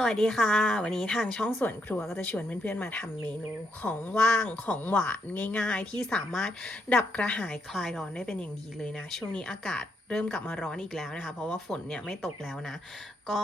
สวัสดีค่ะ วันนี้ทางช่องสวนครัวก็จะชวนเพื่อนๆมาทำเมนูของว่างของหวานง่าย ๆ ที่สามารถดับกระหายคลายร้อนได้เป็นอย่างดีเลยนะ ช่วงนี้อากาศ เริ่มกลับมาร้อนอีกแล้วนะคะ เพราะว่าฝนเนี่ยไม่ตกแล้วนะ ก็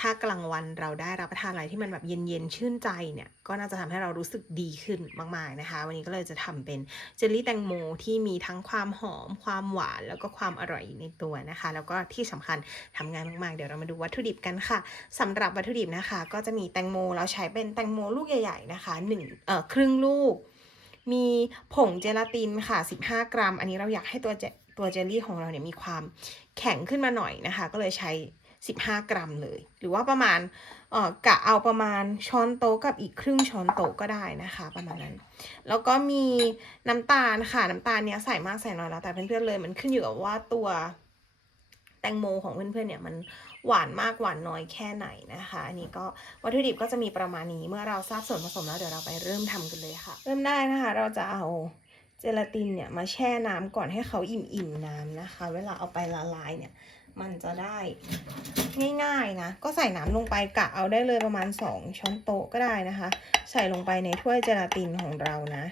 ถ้ากลางวันเราได้รับประทานอะไรที่มันแบบเย็นๆชื่นใจเนี่ย ก็น่าจะทำให้เรารู้สึกดีขึ้นมากๆนะคะ วันนี้ก็เลยจะทำเป็นเจลลี่แตงโมที่มีทั้งความหอม ความหวาน แล้วก็ความอร่อยในตัวนะคะ แล้วก็ที่สำคัญทำง่ายมากๆ เดี๋ยวเรามาดูวัตถุดิบกันค่ะสำหรับวัตถุดิบนะคะ ก็จะมีแตงโมเราใช้เป็นแตงโมลูกใหญ่ๆนะคะหนึ่งเอ่อครึ่งลูกมีผงเจลาตินค่ะ 15 กรัม อันนี้เราอยากให้ตัวเจ ตัวเจลลี่ของเราเนี่ยมีความแข็งขึ้นมาหน่อยนะคะ ก็เลยใช้ 15 กรัมเลย หรือว่าประมาณเอ่อกะเอาประมาณช้อนโต๊ะกับอีกครึ่งช้อนโต๊ะก็ได้นะคะ ประมาณนั้น แล้วก็มีน้ำตาลค่ะน้ำตาลเนี้ยใส่มากใส่น้อยแล้วแต่เพื่อนๆเลยมันขึ้นอยู่กับว่าตัวแตงโมของเพื่อนๆเนี่ยมันหวานมากหวานน้อยแค่ไหนนะคะ อันนี้ก็วัตถุดิบก็จะมีประมาณนี้ เมื่อเราทราบส่วนผสมแล้วเดี๋ยวเราไปเริ่มทำกันเลยค่ะ เริ่มได้นะคะ เราจะเอา เจลาตินเนี่ยมาแช่น้ำก่อนให้เขาอิ่มๆน้ำนะคะ เวลาเอาไปละลายเนี่ยมันจะได้ง่ายๆนะ ก็ใส่น้ำลงไปกะเอาได้เลยประมาณ 2 ช้อนโต๊ะก็ได้นะคะ ใส่ลงไปในถ้วยเจลาตินของเรานะ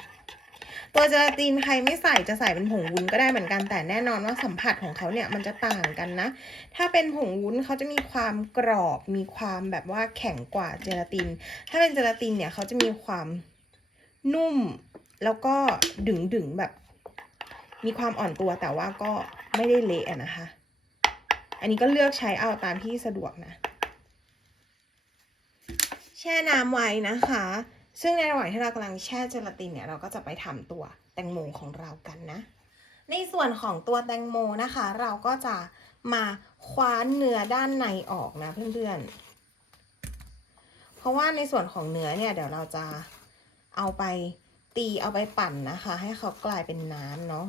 ตัวเจลาตินใครไม่ใส่จะใส่เป็นผงวุ้นก็ได้เหมือนกันแต่แน่นอนว่าสัมผัสของเขาเนี่ยมันจะต่างกันนะ ถ้าเป็นผงวุ้นเขาจะมีความกรอบมีความแบบว่าแข็งกว่าเจลาติน ถ้าเป็นเจลาตินเนี่ยเขาจะมีความนุ่ม แล้วก็ดึงดึงๆแบบ มีความอ่อนตัวแต่ว่าก็ไม่ได้เละอะนะคะ อันนี้ก็เลือกใช้เอาตามที่สะดวกนะ แช่น้ำไว้นะคะ ซึ่งในระหว่างที่เรากำลังแช่เจลาตินเนี่ยเราก็จะไปทำตัวแตงโมของเรากันนะ ในส่วนของตัวแตงโมนะคะ เราก็จะมาคว้านเนื้อด้านในออกนะเพื่อนๆ เพราะว่าในส่วนของเนื้อเนี่ยเดี๋ยวเราจะเอาไป ตีเอาไปปั่นนะคะ ให้เขากลายเป็นน้ำเนาะ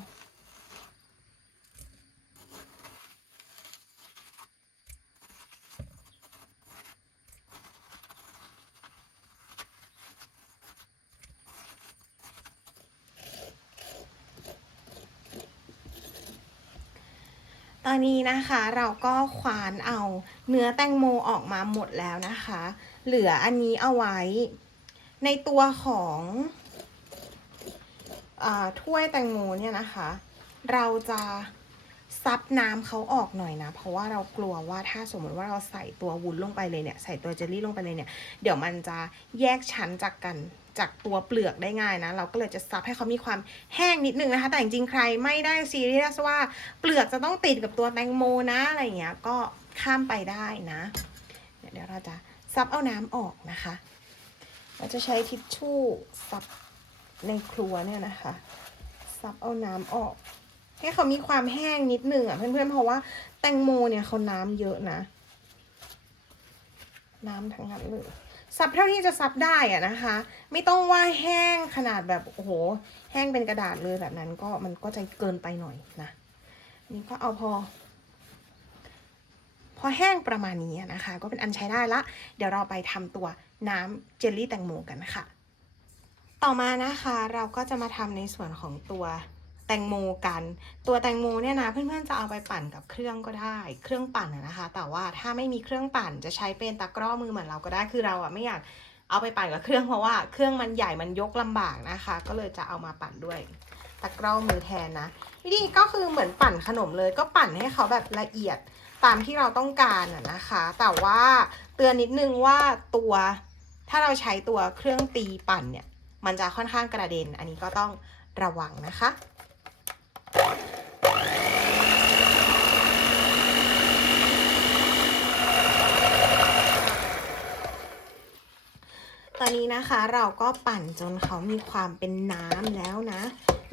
ตอนนี้นะคะเราก็ควานเอาเนื้อแตงโมออกมาหมดแล้วนะคะ เหลืออันนี้เอาไว้ ในตัวของ ถ้วยแตงโมเนี่ยนะคะ เราจะซับน้ำเขาออกหน่อยนะ เพราะว่าเรากลัวว่าถ้าสมมติว่าเราใส่ตัววุ้นลงไปเลยเนี่ย ใส่ตัวเจลลี่ลงไปเลยเนี่ย เดี๋ยวมันจะแยกชั้นจากกันจากตัวเปลือกได้ง่ายนะ เราก็เลยจะซับให้เขามีความแห้งนิดนึงนะคะ แต่จริงๆใครไม่ได้ซีเรียสว่าเปลือกจะต้องติดกับตัวแตงโมนะอะไรเงี้ย ก็ข้ามไปได้นะ เดี๋ยวเราจะซับเอาน้ำออกนะคะ เราจะใช้ทิชชู่ซับ ในครัวเนี่ยนะคะ ซับเอาน้ำออก ให้เขามีความแห้งนิดนึงอะเพื่อนๆเพราะว่าแตงโมเนี่ยเขาน้ำเยอะนะ น้ำทั้งนั้นเลยซับเท่าที่จะซับได้อะนะคะ ไม่ต้องว่าแห้งขนาดแบบโอ้โหแห้งเป็นกระดาษเลยแบบนั้นก็มันก็จะเกินไปหน่อยนะนี่ก็เอาพอ พอแห้งประมาณนี้นะคะ ก็เป็นอันใช้ได้ละ เดี๋ยวเราไปทำตัวน้ำเจลลี่แตงโมกันค่ะ ต่อมานะคะเราก็จะมาทำในส่วนของตัวแตงโมกัน ตัวแตงโมเนี่ยนะเพื่อนๆจะเอาไปปั่นกับเครื่องก็ได้ เครื่องปั่นนะคะ แต่ว่าถ้าไม่มีเครื่องปั่นจะใช้เป็นตะกร้อมือเหมือนเราก็ได้คือเราอะไม่อยากเอาไปปั่นกับเครื่องเพราะว่าเครื่องมันใหญ่มันยกลำบากนะคะ ก็เลยจะเอามาปั่นด้วยตะกร้อมือแทนนะวิธีก็คือเหมือนปั่นขนมเลย ก็ปั่นให้เขาแบบละเอียดตามที่เราต้องการนะคะ แต่ว่าเตือนนิดนึงว่าตัวถ้าเราใช้ตัวเครื่องตีปั่นเนี่ย มันจะค่อนข้างกระเด็น อันนี้ก็ต้องระวังนะคะ ตอนนี้นะคะเราก็ปั่นจนเขามีความเป็นน้ำแล้วนะ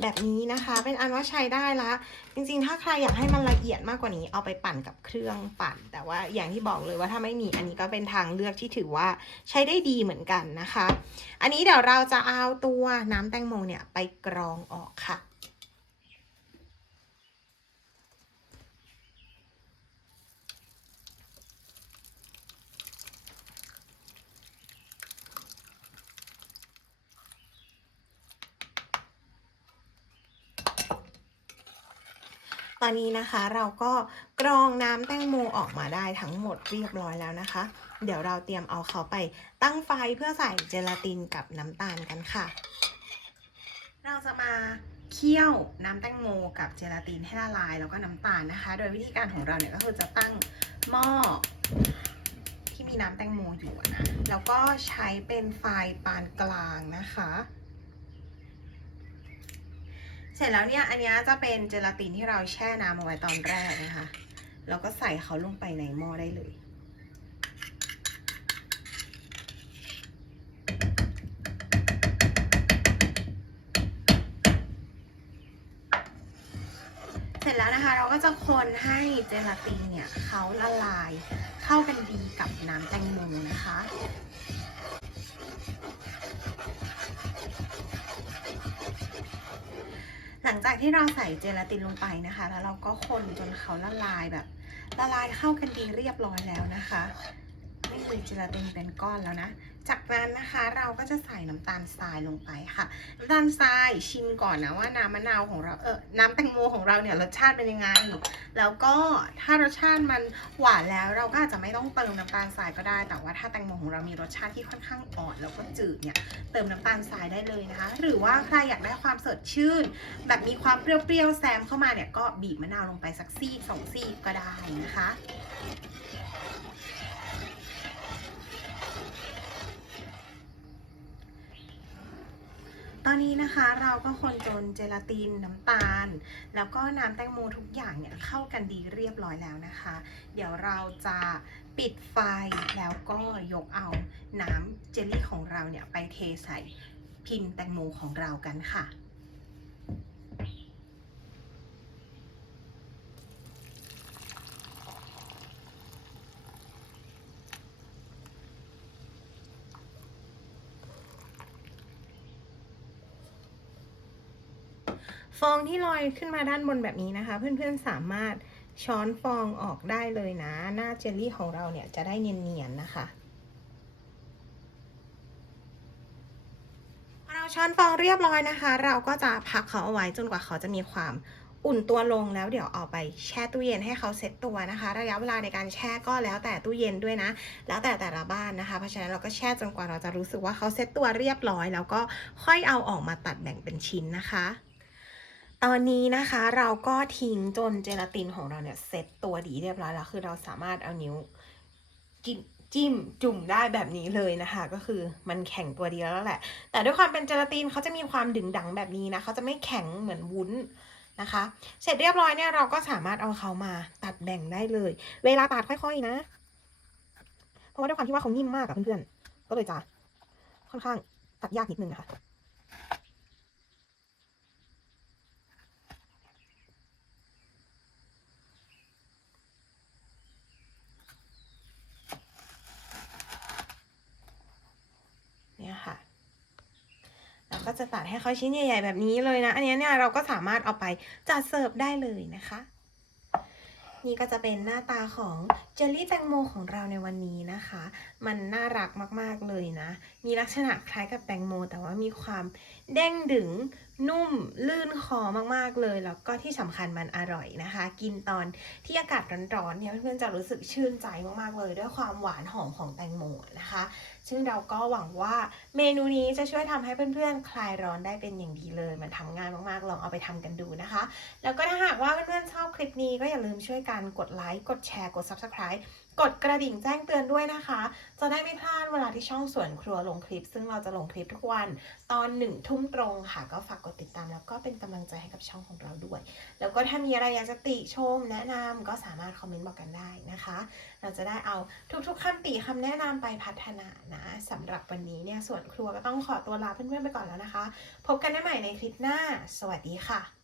แบบนี้นะคะเป็นอันว่าใช้ได้ละ จริงๆ ถ้าใครอยากให้มันละเอียดมากกว่านี้เอาไปปั่นกับเครื่องปั่น แต่ว่าอย่างที่บอกเลยว่าถ้าไม่มีอันนี้ก็เป็นทางเลือกที่ถือว่าใช้ได้ดีเหมือนกันนะคะ อันนี้เดี๋ยวเราจะเอาตัวน้ำแตงโมเนี่ยไปกรองออกค่ะ อนนี้นะคะเราก็กรองน้ำแตงโมออกมาได้ทั้งหมดเรียบร้อยแล้วนะคะ เดี๋ยวเราเตรียมเอาเขาไปตั้งไฟเพื่อใส่เจลาตินกับน้ำตาลกันค่ะ เราจะมาเคี่ยวน้ำแตงโมกับเจลาตินให้ละลายแล้วก็น้ำตาลนะคะ โดยวิธีการของเราเนี่ยก็คือจะตั้งหม้อที่มีน้ำแตงโมอยู่นะแล้วก็ใช้เป็นไฟปานกลางนะคะ เสร็จแล้วเนี่ยอันนี้จะเป็นเจลาตินที่เราแช่น้ำเอาไว้ตอนแรกนะคะ แล้วก็ใส่เขาลงไปในหม้อได้เลยเสร็จแล้วนะคะเราก็จะคนให้เจลาตินเนี่ยเขาละลายเข้ากันดีกับน้ำแตงโมนะคะ หลังจากที่เราใส่เจลาตินลงไปนะคะ แล้วเราก็คนจนเขาละลายแบบ ละลายเข้ากันดีเรียบร้อยแล้วนะคะ นี่คือเจลาตินเป็นก้อนแล้วนะ จากนั้นนะคะเราก็จะใส่น้ำตาลทรายลงไปค่ะ น้ำตาลทรายชิมก่อนนะว่าน้ำมะนาวของเราเออน้ำแตงโมของเราเนี่ยรสชาติเป็นยังไง แล้วก็ถ้ารสชาติมันหวานแล้วเราก็อาจจะไม่ต้องเติมน้ำตาลทรายก็ได้ แต่ว่าถ้าแตงโมของเรามีรสชาติที่ค่อนข้างอ่อนแล้วก็จืดเนี่ยเติมน้ำตาลทรายได้เลยนะคะ หรือว่าใครอยากได้ความสดชื่น แบบมีความเปรี้ยวๆแซมเข้ามาเนี่ยก็บีบมะนาวลงไปสักซี่สองซี่ก็ได้นะคะ อนนี้นะคะเราก็คนจนเจลาตินน้ำตาล แล้วก็น้ำแตงโมทุกอย่างเนี่ยเข้ากันดีเรียบร้อยแล้วนะคะ เดี๋ยวเราจะปิดไฟแล้วก็ยกเอาน้ำเจลลี่ของเราเนี่ยไปเทใส่พิมพ์แตงโมของเรากันค่ะ ฟองที่ลอยขึ้นมาด้านบนแบบนี้นะคะ เพื่อนๆสามารถช้อนฟองออกได้เลยนะ หน้าเจลลี่ของเราเนี่ยจะได้เนียนๆนะคะเราช้อนฟองเรียบร้อยนะคะ เราก็จะพักเขาเอาไว้จนกว่าเขาจะมีความอุ่นตัวลงแล้วเดี๋ยวเอาไปแช่ตู้เย็นให้เขาเซ็ตตัวนะคะ ระยะเวลาในการแช่ก็แล้วแต่ตู้เย็นด้วยนะ แล้วแต่แต่ละบ้านนะคะ เพราะฉะนั้นเราก็แช่จนกว่าเราจะรู้สึกว่าเขาเซ็ตตัวเรียบร้อย แล้วก็ค่อยเอาออกมาตัดแบ่งเป็นชิ้นนะคะ ตอนนี้นะคะเราก็ทิ้งจนเจลาตินของเราเนี่ยเซ็ตตัวดีเรียบร้อยแล้ว คือเราสามารถเอานิ้วจิ้มจิ้มจุ่มได้แบบนี้เลยนะคะ ก็คือมันแข็งตัวดีแล้วแหละ แต่ด้วยความเป็นเจลาตินเขาจะมีความดึงดังแบบนี้นะเขาจะไม่แข็งเหมือนวุ้นนะคะ เสร็จเรียบร้อยเนี่ยเราก็สามารถเอาเขามาตัดแบ่งได้เลย เวลาตัดค่อยๆนะ เพราะว่าด้วยความที่ว่าเขานิ่มมากอะเพื่อนๆก็เลยจะค่อนข้างตัดยากนิดนึงนะคะ เนี่ยค่ะ เราก็ จะตัดให้เขาชิ้นใหญ่ ๆ แบบนี้เลยนะ อันนี้เนี่ยเราก็สามารถเอาไปจัดเสิร์ฟได้เลยนะคะ นี่ก็จะเป็นหน้าตาของเจลลี่แตงโมของเราในวันนี้นะคะ มันน่ารักมากๆเลยนะ มีลักษณะคล้ายกับแตงโม แต่ว่ามีความเด้งดึงนุ่มลื่นคอมากๆเลย แล้วก็ที่สำคัญมันอร่อยนะคะ กินตอนที่อากาศร้อนๆเนี่ยเพื่อนๆจะรู้สึกชื่นใจมากๆเลย ด้วยความหวานหอมของแตงโมนะคะ ซึ่งเราก็หวังว่าเมนูนี้จะช่วยทำให้เพื่อนๆ คลายร้อนได้เป็นอย่างดีเลย มันทำงานมากๆ ลองเอาไปทำกันดูนะคะ แล้วก็ถ้าหากว่าเพื่อนๆชอบคลิปนี้ก็อย่าลืมช่วยกันกดไลค์ กดแชร์ กด Subscribe กดกระดิ่งแจ้งเตือนด้วยนะคะ จะได้ไม่พลาดเวลาที่ช่องสวนครัวลงคลิป ซึ่งเราจะลงคลิปทุกวันตอนหนึ่งทุ่มตรงค่ะ ก็ฝากกดติดตามแล้วก็เป็นกำลังใจให้กับช่องของเราด้วย แล้วก็ถ้ามีอะไรอยากจะติชม แนะนำก็สามารถคอมเมนต์บอกกันได้นะคะ เราจะได้เอาทุกๆคำติคำแนะนำไปพัฒนานะสำหรับวันนี้เนี่ยสวนครัวก็ต้องขอตัวลาเพื่อนๆไปก่อนแล้วนะคะ พบกันได้ใหม่ในคลิปหน้า สวัสดีค่ะ